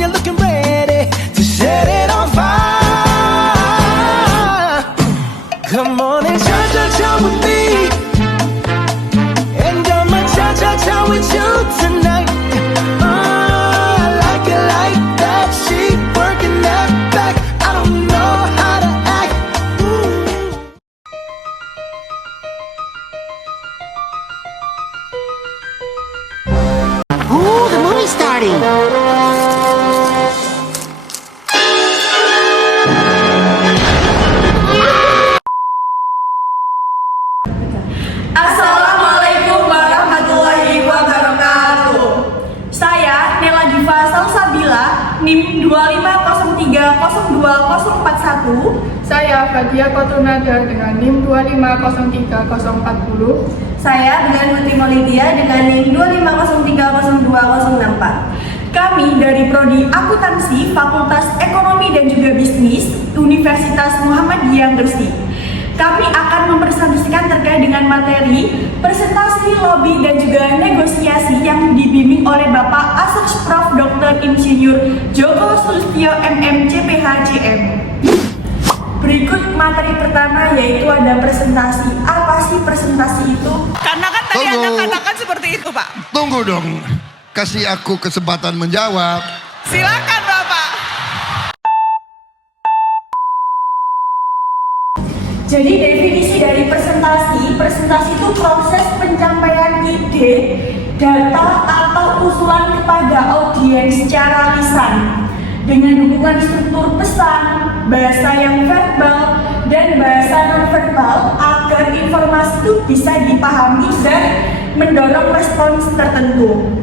you're looking ready to set it on fire. Come on and cha-cha-cha with me, and I'ma cha-cha-cha with you tonight. I like it like that, she working that back. I don't know how to act. Ooh, the movie's starting. Assalamualaikum warahmatullahi wabarakatuh. Saya Nela Diva Salsabila, NIM 250302041. Saya Fadia Kotrunada dengan NIM 2503040. Saya dengan Putri Maulidia dengan NIM 250302064. Kami dari Prodi Akuntansi Fakultas Ekonomi dan juga Bisnis Universitas Muhammadiyah Gresik. Kami akan mempresentasikan terkait dengan materi presentasi lobby dan juga negosiasi yang dibimbing oleh Bapak Asas Prof. Dr. Insinyur Joko Sulistyo MM CPH CM. Berikut materi pertama yaitu ada presentasi. Apa sih presentasi itu? Karena kan tadi Anda katakan seperti itu, Pak. Tunggu dong, kasih aku kesempatan menjawab. Silakan, Bapak. Jadi definisi dari presentasi itu proses pencapaian ide, data atau usulan kepada audiens secara lisan dengan dukungan struktur pesan, bahasa yang verbal dan bahasa non-verbal agar informasi itu bisa dipahami dan mendorong respons tertentu.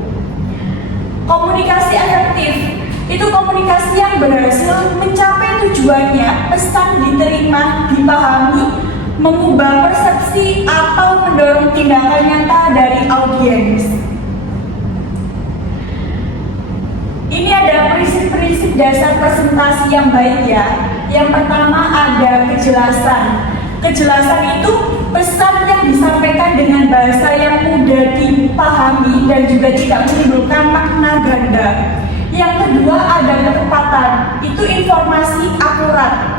Komunikasi efektif itu komunikasi yang berhasil mencapai tujuannya, pesan diterima, dipahami, mengubah persepsi atau mendorong tindakan nyata dari audiens. Ini ada prinsip-prinsip dasar presentasi yang baik ya. Yang pertama ada kejelasan. Kejelasan itu pesan yang disampaikan dengan bahasa yang mudah dipahami dan juga tidak menimbulkan makna ganda. Yang kedua ada ketepatan, itu informasi akurat,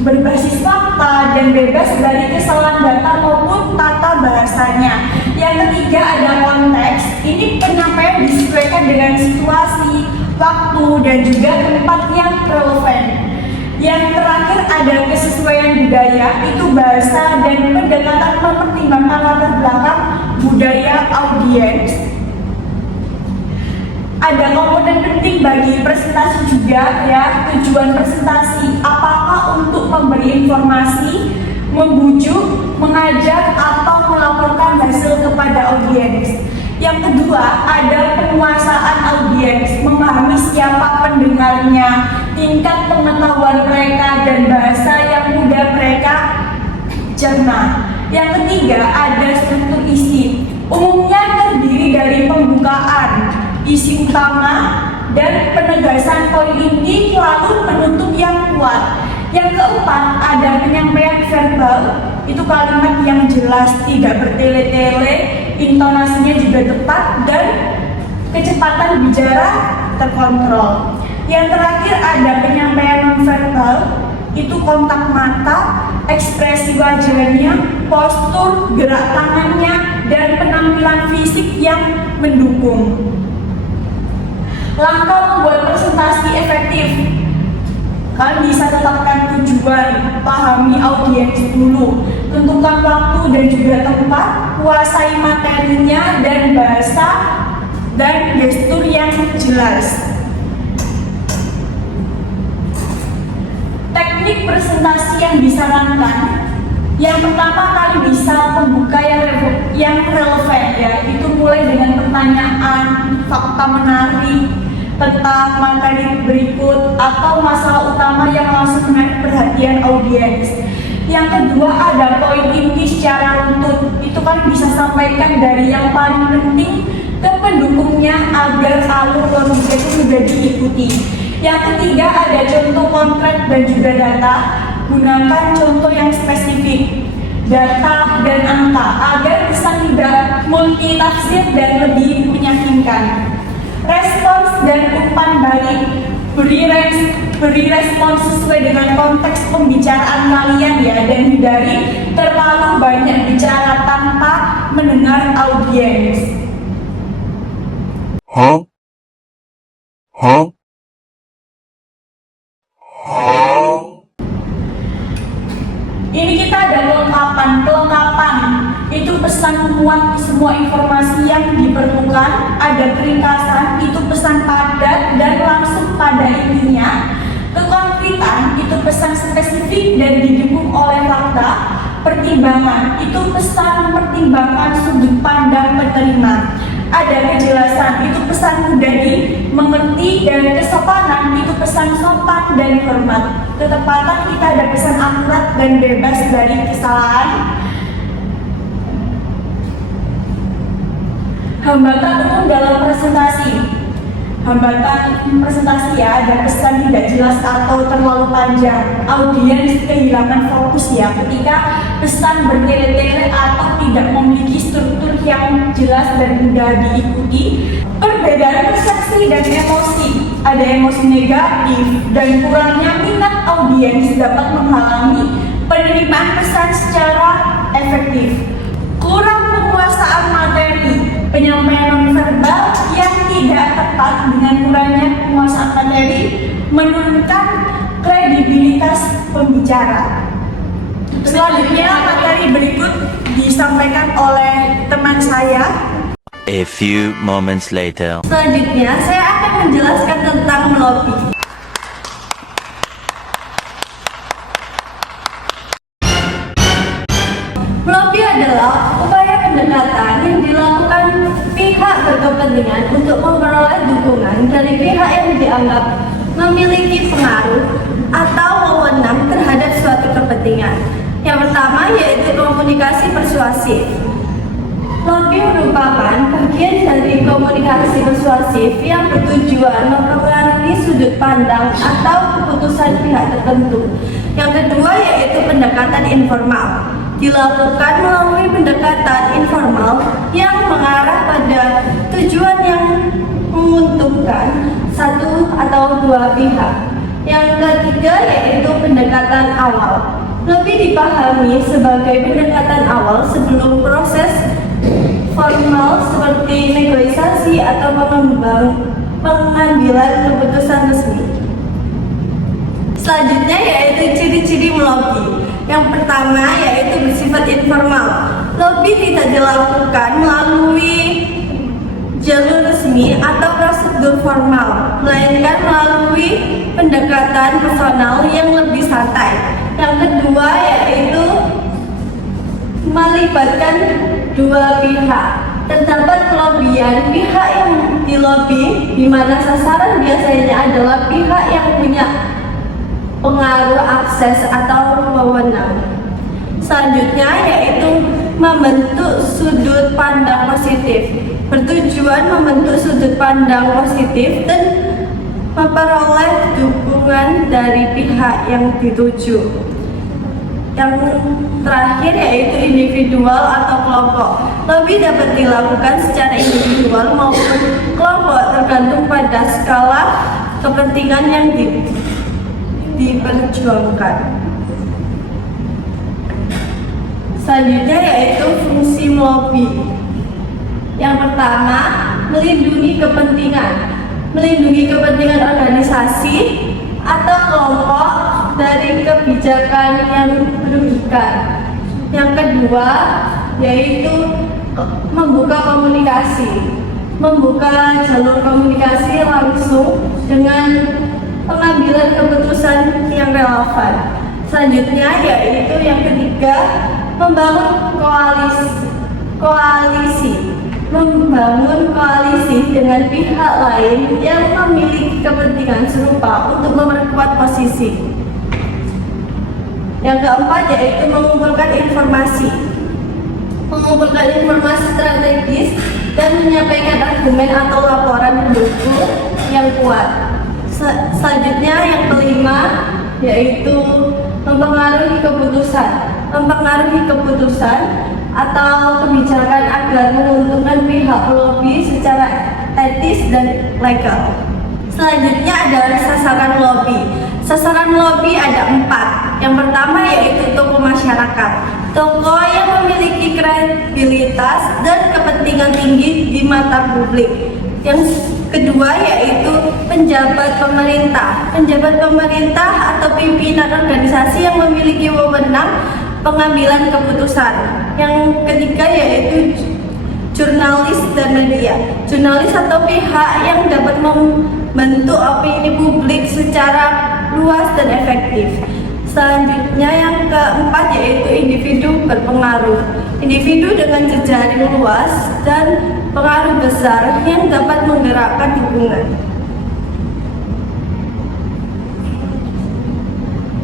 berbasis fakta dan bebas dari kesalahan data maupun tata bahasanya. Yang ketiga ada konteks, ini penyampaian disesuaikan dengan situasi, waktu dan juga tempat yang relevan. Yang terakhir ada kesesuaian budaya, itu bahasa dan pendekatan mempertimbangkan latar belakang budaya audiens. Ada komponen penting bagi presentasi juga ya, tujuan presentasi apakah untuk memberi informasi, membujuk, mengajak atau melaporkan hasil kepada audiens. Yang kedua ada penguasaan audiens, memahami siapa pendengarnya, tingkat pengetahuan mereka dan bahasa yang mudah mereka cerna. Yang ketiga ada struktur isi, umumnya terdiri dari pembukaan, isi utama, dan penegasan poin inti lalu penutup yang kuat. Yang keempat ada penyampaian verbal, itu kalimat yang jelas, tidak bertele-tele, intonasinya juga tepat dan kecepatan bicara terkontrol. Yang terakhir ada penyampaian nonverbal, itu kontak mata, ekspresi wajahnya, postur, gerak tangannya, dan penampilan fisik yang mendukung. Langkah membuat presentasi efektif, kalian bisa tetapkan tujuan, pahami audiens dulu, tentukan waktu dan juga tempat, kuasai materinya dan bahasa dan gestur yang jelas. Teknik presentasi yang disarankan, yang pertama kali bisa pembuka yang relevan ya, itu mulai dengan pertanyaan, fakta menarik tentang materi berikut atau masalah utama yang langsung menarik perhatian audiens. Yang kedua ada poin inti secara runtut, itu kan bisa sampaikan dari yang paling penting ke pendukungnya agar alur logika itu mudah diikuti. Yang ketiga ada contoh konkret dan juga data, gunakan contoh yang spesifik, data dan angka agar pesan tidak multitafsir dan lebih meyakinkan. Respons dan umpan balik. Beri respons sesuai dengan konteks pembicaraan kalian ya, dan hindari terlalu banyak bicara tanpa mendengar audiens. Ini kita ada kelengkapan itu pesan muat semua informasi yang diperlukan, ada peringkasan itu pesan padat dan langsung pada intinya, kekonkretan itu pesan spesifik dan didukung oleh fakta, pertimbangan itu pesan mempertimbangkan sudut pandang penerima, ada kejelasan itu pesan mudah dimengerti, dan kesopanan itu pesan sopan dan hormat. Ketepatan kita ada pesan akurat dan bebas dari kesalahan. Hambatan umum dalam presentasi. Hambatan presentasi ya, ada pesan tidak jelas atau terlalu panjang. Audiens kehilangan fokus ya ketika pesan bertele-tele atau tidak memiliki struktur yang jelas dan mudah diikuti. Perbedaan persepsi dan emosi. Ada emosi negatif dan kurangnya minat audiens dapat menghalangi penerimaan pesan secara efektif. Kurang penguasaan materi. Penyampaian nonverbal yang tidak tepat dengan kurangnya penguasaan materi menurunkan kredibilitas pembicara. Selanjutnya materi berikut disampaikan oleh teman saya. A few moments later. Selanjutnya saya akan menjelaskan tentang melobi. Melobi adalah upaya pendekatan yang dilakukan pihak berkepentingan untuk memperoleh dukungan dari pihak yang dianggap memiliki pengaruh atau wewenang terhadap suatu kepentingan. Yang pertama yaitu komunikasi persuasif. Lobby merupakan bagian dari komunikasi persuasif yang bertujuan mempengaruhi sudut pandang atau keputusan pihak tertentu. Yang kedua yaitu pendekatan informal. Dilakukan melalui pendekatan informal yang mengarah pada tujuan yang menguntungkan satu atau dua pihak. Yang ketiga yaitu pendekatan awal. Lebih dipahami sebagai pendekatan awal sebelum proses formal seperti negosiasi atau pengambilan keputusan resmi. Selanjutnya yaitu ciri-ciri melobi. Yang pertama yaitu bersifat informal. Lobby tidak dilakukan melalui jalur resmi atau prosedur formal, melainkan melalui pendekatan personal yang lebih santai. Yang kedua yaitu melibatkan dua pihak. Terdapat kelobian pihak yang dilobi, di mana sasaran biasanya adalah pihak yang punya pengaruh, akses atau wewenang. Selanjutnya yaitu membentuk sudut pandang positif. Bertujuan membentuk sudut pandang positif dan memperoleh dukungan dari pihak yang dituju. Yang terakhir yaitu individual atau kelompok. Lobby dapat dilakukan secara individual maupun kelompok tergantung pada skala kepentingan yang diperjuangkan. Selanjutnya yaitu fungsi melobi. Yang pertama, melindungi kepentingan organisasi atau kelompok dari kebijakan yang merugikan. Yang kedua yaitu membuka jalur komunikasi langsung dengan pengambilan keputusan yang relevan. Selanjutnya yaitu yang ketiga, membangun koalisi dengan pihak lain yang memiliki kepentingan serupa untuk memperkuat posisi. Yang keempat yaitu mengumpulkan informasi strategis dan menyampaikan argumen atau laporan pendukung yang kuat. Selanjutnya yang kelima yaitu mempengaruhi keputusan atau kebijakan agar menguntungkan pihak lobby secara etis, dan legal. Selanjutnya adalah sasaran lobby. Sasaran lobby ada 4. Yang pertama yaitu tokoh masyarakat. Tokoh yang memiliki kredibilitas dan kepentingan tinggi di mata publik. Yang kedua yaitu penjabat pemerintah. Penjabat pemerintah atau pimpinan organisasi yang memiliki wewenang pengambilan keputusan. Yang ketiga yaitu jurnalis dan media. Jurnalis atau pihak yang dapat membentuk opini publik secara luas dan efektif. Selanjutnya yang keempat yaitu individu berpengaruh. Individu dengan jejaring luas dan pengaruh besar yang dapat menggerakkan dukungan.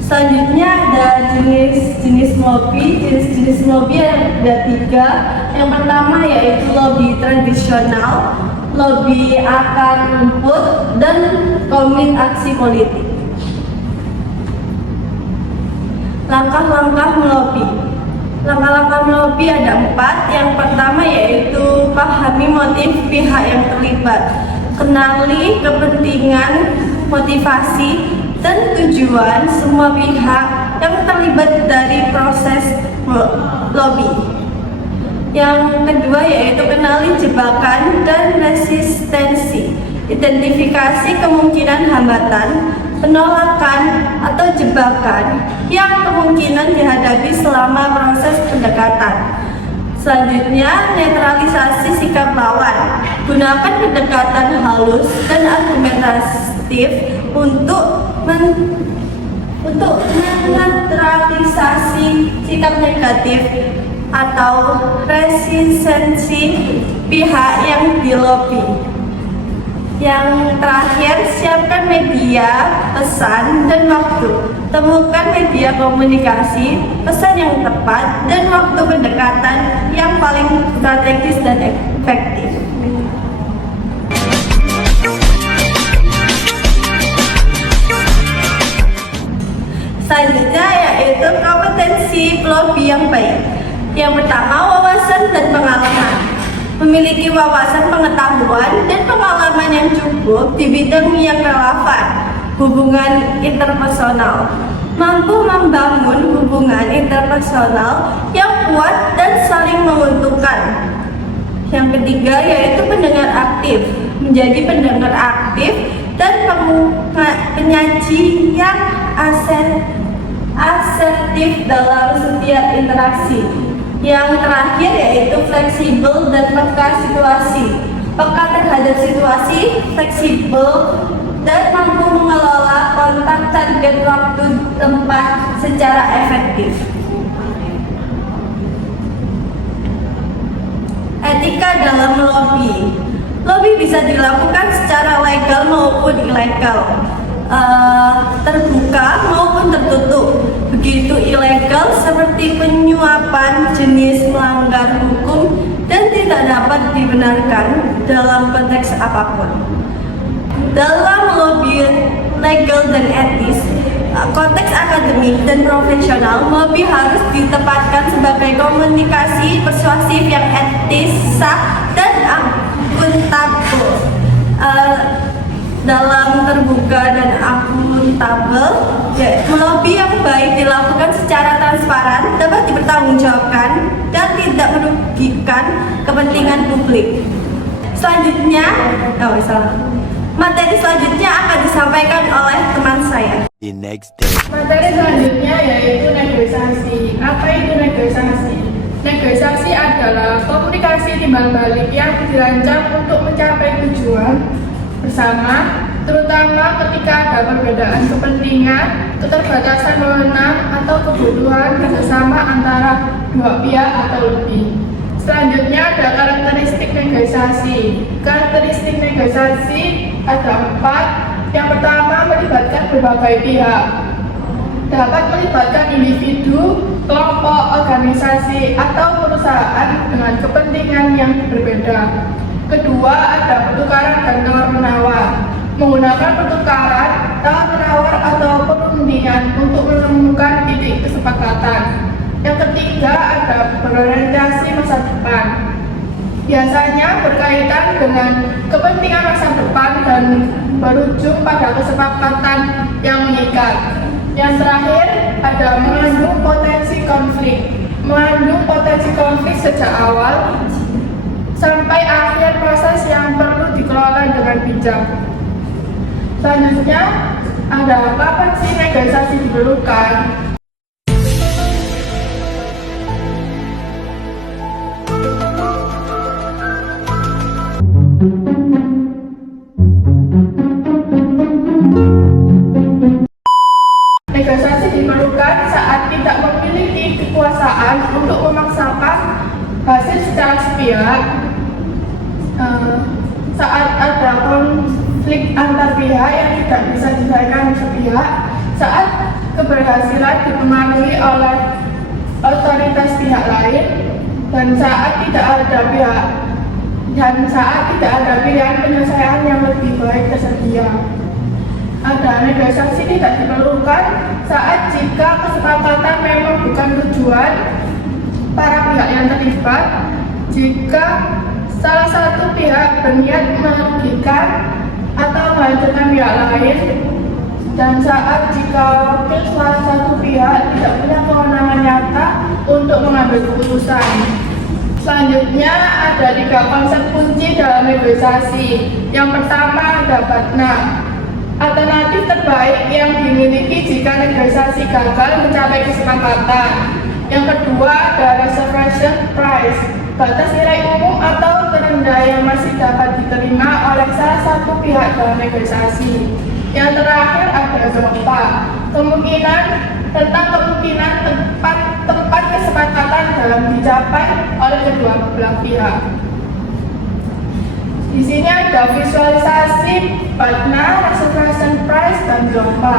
Selanjutnya ada jenis-jenis lobby. Jenis-jenis lobby ada 3. Yang pertama yaitu lobby tradisional, lobby akar rumput, dan komit aksi politik. Langkah-langkah melobi. Langkah-langkah melobi ada 4. Yang pertama yaitu pahami motif pihak yang terlibat. Kenali kepentingan, motivasi, dan tujuan semua pihak yang terlibat dari proses lobby. Yang kedua yaitu kenali jebakan dan resistensi. Identifikasi kemungkinan hambatan, penolakan, atau jebakan yang kemungkinan dihadapi selama proses pendekatan. Selanjutnya, netralisasi sikap lawan. Gunakan pendekatan halus dan argumentatif untuk menetralisasi sikap negatif atau resistensi pihak yang dilobi. Yang terakhir, siapkan media, pesan, dan waktu. Temukan media komunikasi, pesan yang tepat, dan waktu pendekatan yang paling strategis dan efektif. Selanjutnya yaitu kompetensi lobby yang baik. Yang pertama, wawasan dan pengalaman. Memiliki wawasan, pengetahuan, dan pengalaman yang cukup di bidang yang relevan. Hubungan interpersonal. Mampu membangun hubungan interpersonal yang kuat dan saling menguntungkan. Yang ketiga yaitu pendengar aktif. Menjadi pendengar aktif dan penyaji yang asertif dalam setiap interaksi. Yang terakhir yaitu fleksibel dan peka situasi. Peka terhadap situasi, fleksibel, dan mampu mengelola kontak, target, waktu, tempat secara efektif. Etika dalam lobby. Lobby bisa dilakukan secara legal maupun ilegal, terbuka maupun tertutup. Begitu ilegal seperti penyuapan, jenis melanggar hukum dan tidak dapat dibenarkan dalam konteks apapun. Dalam lobby legal dan etis, konteks akademik dan profesional, lobby harus ditempatkan sebagai komunikasi persuasif yang etis, sah, dan akuntabel. Dalam terbuka dan akuntabel, lobby yang baik dilakukan secara transparan, dapat dipertanggungjawabkan, dan tidak merugikan kepentingan publik. Selanjutnya, materi selanjutnya akan disampaikan oleh teman saya. The next day. Materi selanjutnya yaitu negosiasi. Apa itu negosiasi? Negosiasi adalah komunikasi timbal balik yang dirancang untuk mencapai tujuan bersama, terutama ketika ada perbedaan kepentingan, keterbatasan wewenang, atau kebutuhan kerjasama antara dua pihak atau lebih. Selanjutnya ada karakteristik negosiasi. Karakteristik negosiasi ada 4. Yang pertama, melibatkan berbagai pihak. Dapat melibatkan individu, kelompok, organisasi, atau perusahaan dengan kepentingan yang berbeda. Kedua, ada pertukaran dan tawar-menawar. Menggunakan pertukaran, tawar-menawar, atau perundingan untuk menemukan titik kesepakatan. Yang ketiga, ada berorientasi masa depan. biasanya berkaitan dengan kepentingan masa depan dan berujung pada kesepakatan yang mengikat. Yang terakhir ada mengandung potensi konflik sejak awal sampai akhir proses yang perlu dikelola dengan bijak. Selanjutnya ada kapan sih negosiasi diperlukan? Negosiasi diperlukan saat tidak memiliki kekuasaan untuk memaksakan hasil secara sepihak, saat ada konflik antar pihak yang tidak bisa diselesaikan sepihak, saat keberhasilan dipengaruhi oleh otoritas pihak lain, dan saat tidak ada pilihan penyelesaian yang lebih baik tersedia. Ada negosiasi tidak diperlukan saat jika kesepakatan memang bukan tujuan para pihak yang terlibat, jika salah satu pihak berniat merugikan atau menghancurkan pihak lain, dan saat jika salah satu pihak tidak punya kewenangan nyata untuk mengambil keputusan. Selanjutnya ada 3 konsep kunci dalam negosiasi. Yang pertama ada BATNA, alternatif terbaik yang dimiliki jika negosiasi gagal mencapai kesepakatan. Yang kedua ada reservation price, batas nilai umum atau terendah yang masih dapat diterima oleh salah satu pihak dalam negosiasi. Yang terakhir ada GOPA, kemungkinan tempat kesepakatan dalam dicapai oleh kedua belah pihak. Di sini ada visualisasi BATNA, reservation price, dan GOPA.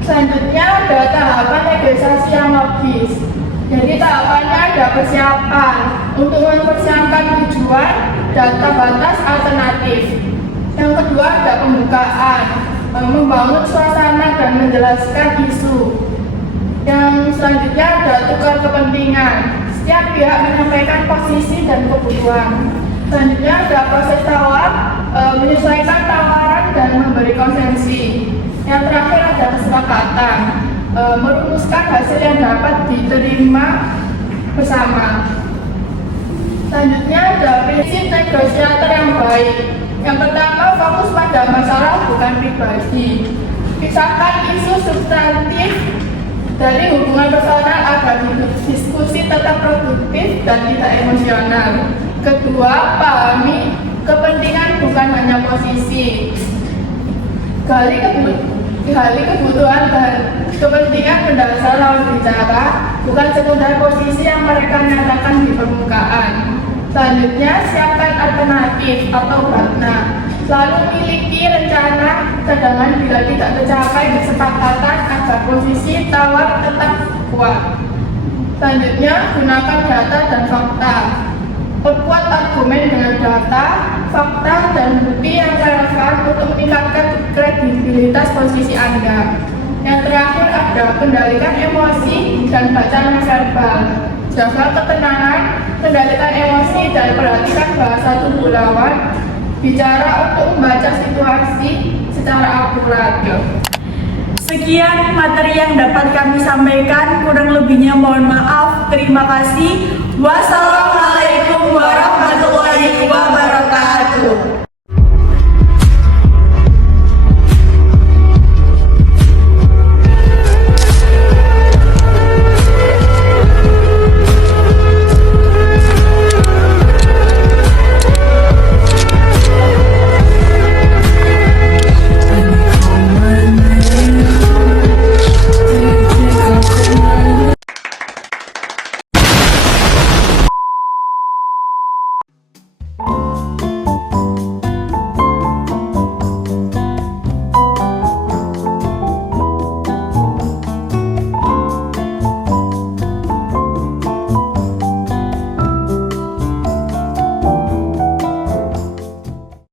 Selanjutnya ada tahapan negosiasi yang logis. Jadi tahapannya ada persiapan untuk mempersiapkan tujuan, data batas, alternatif. Yang kedua ada pembukaan, membangun suasana dan menjelaskan isu. Yang selanjutnya ada tukar kepentingan. Setiap pihak menyampaikan posisi dan kebutuhan. Selanjutnya ada proses tawar, menyesuaikan tawaran dan memberi konsensi. Yang terakhir ada kesepakatan, merumuskan hasil yang dapat diterima bersama. Selanjutnya ada prinsip negosiator yang baik. Yang pertama, fokus pada masalah bukan pribadi. Pisahkan isu substantif dari hubungan personal agar diskusi tetap produktif dan tidak emosional. Kedua, pahami kepentingan bukan hanya posisi. Gali kebutuhan dan kepentingan mendasar lawan bicara, bukan sekedar posisi yang mereka nyatakan di permukaan. Selanjutnya, siapkan alternatif atau BATNA. Selalu miliki rencana cadangan bila tidak tercapai kesepakatan agar posisi tawar tetap kuat. Selanjutnya, gunakan data dan fakta. Perkuat argumen dengan data, fakta, dan bukti yang relevan untuk meningkatkan kredibilitas posisi Anda. Yang terakhir ada kendalikan emosi dan bacaan verbal. Jaga ketenangan, kendalikan emosi, dan perhatikan bahasa tubuh lawan. Bicara untuk membaca situasi secara akurat. Sekian materi yang dapat kami sampaikan, kurang lebihnya mohon maaf. Terima kasih. Wassalamualaikum warahmatullahi wabarakatuh.